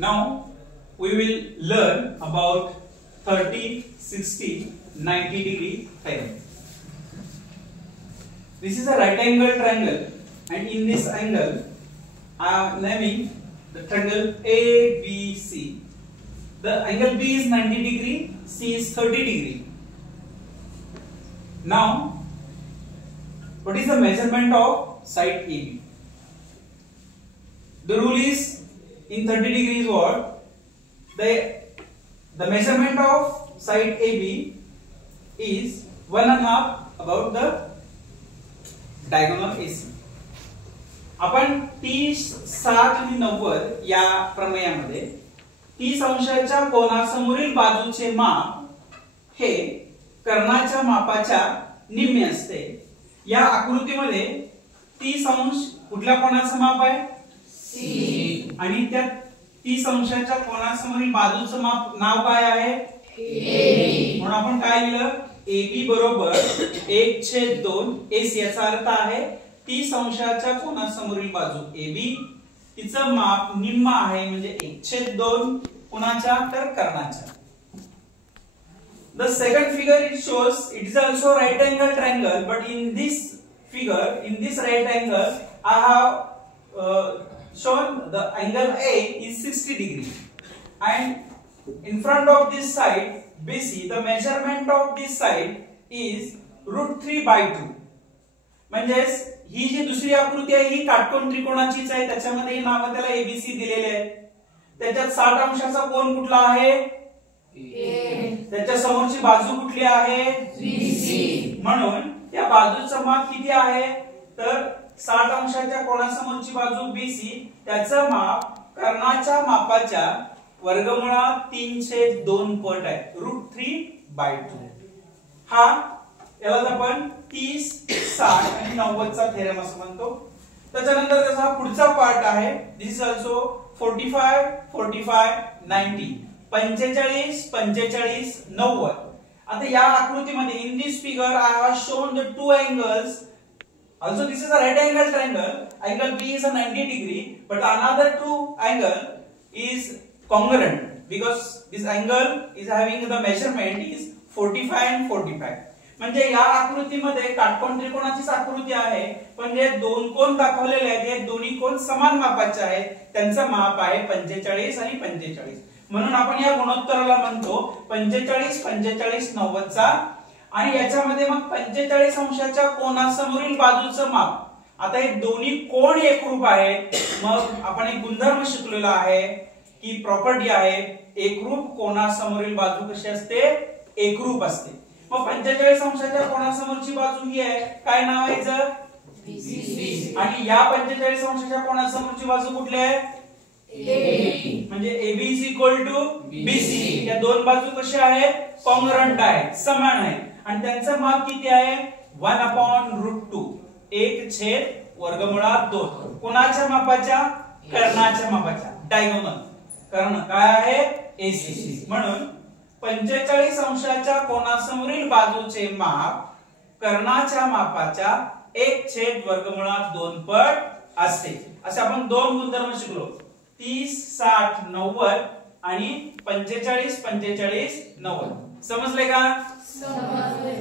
Now we will learn about 30, 60, 90 degree theorem. This is a right angle triangle, and in this angle I am naming the triangle ABC. The angle B is 90 degree, C is 30 degree. Now, what is the measurement of side AB? The rule is in 30 degrees what? The measurement of side AB is 1.5 about the diagonal AC. आपण 30, 60 आणि 90 या प्रमेयामध्ये 30 अंशाच्या कोनासमोरील बाजूचे माप हे कर्णाच्या मापाच्या निम्मे असते. या आकृतीमध्ये 30 अंश कुठल्या कोनाचं माप आहे? C. आणि त्या 30 अंशाच्या कोनासमोरील बाजूचं माप नाव काय आहे? AB. म्हणून आपण काय लिहिलं? AB बरोबर 1/2 AC. याचा अर्थ आहे 30 अंशाच्या कोनासमोरील बाजू AB तिचं माप निम्म आहे, म्हणजे 1/2 कोणाच्या? तर कर्णाच्या. The second figure it shows it is also right angle triangle, but in this figure, in this right angle, I have shown the angle A is 60 degree, and in front of this side BC, the measurement of this side is √3/2. म्हणजे ही जी दुसरी आकृती आहे ही काटकोन त्रिकोणाचीच आहे, त्याच्यामध्ये नाव त्याला ABC दिलेले आहे. त्याच्यात 60 अंशाचा कोन कुठला आहे? त्याच्या समोरची बाजू कुठली आहे? BC. म्हणून या बाजूचं माप किती आहे? तर 60 अंशाच्या कोनासमोरची बाजू BC त्याचं माप कर्णाच्या मापाच्या वर्गमुळात 3/2 पट आहे, √3/2. हा यालाच आपण 30, 60 आणि 90 चा थेरम असं म्हणतो. त्याच्यानंतर त्याचा पुढचा पार्ट आहे, दिस इज आल्सो 45, 45, 90. 45, 45, 90. आता या आकृतीमध्ये in this figure I have shown the two angles. Also this is a right angle triangle. Angle B is a 90 degree, but another two angle is congruent because this angle is having the measurement is 45 and 45. म्हणजे या आकृतीमध्ये काटकोन त्रिकोणाचीच आकृती आहे, पण जे दोन कोन दाखवलेले आहेत हे दोन्ही कोन समान मापाचे आहेत. त्यांचं माप आहे 45 आणि 45. म्हणून आपण या गुणोत्तराला म्हणतो 45, 45, 90 चा. आणि याच्यामध्ये मग 45 अंशाच्या कोनासमोरील बाजूचं माप. आता हे दोन्ही कोन एकरूप आहेत. मग आपण एक गुणधर्म शिकलेला आहे की प्रॉपर्टी आहे, एकरूप कोनासमोरील बाजू कशी असते? एकरूप असते. मग 45 अंशाच्या कोनासमोरची बाजू ही आहे, काय नाव आहे याचं? BC. आणि या 45 अंशाच्या कोनासमोरची बाजू कुठली आहे? AB. म्हणजे AB is equal to BC. या दोन बाजू कशा आहेत? कॉन्ग्रुएंट आहेत, समान आहेत. आणि त्यांचं माप किती आहे? 1/√2, 1/√2. कोणाच्या मापाच्या? कर्णाच्या मापाच्या. डायगोनल कर्ण काय आहे? AC. म्हणून 45 अंशाच्या कोनासमोरील बाजूचे माप कर्णाच्या मापाच्या 1/√2 पट असते. असे आपण दोन गुणधर्म शिकलो, 30, 60, 90 आणि 45, 45, 90. समजले का? समजले.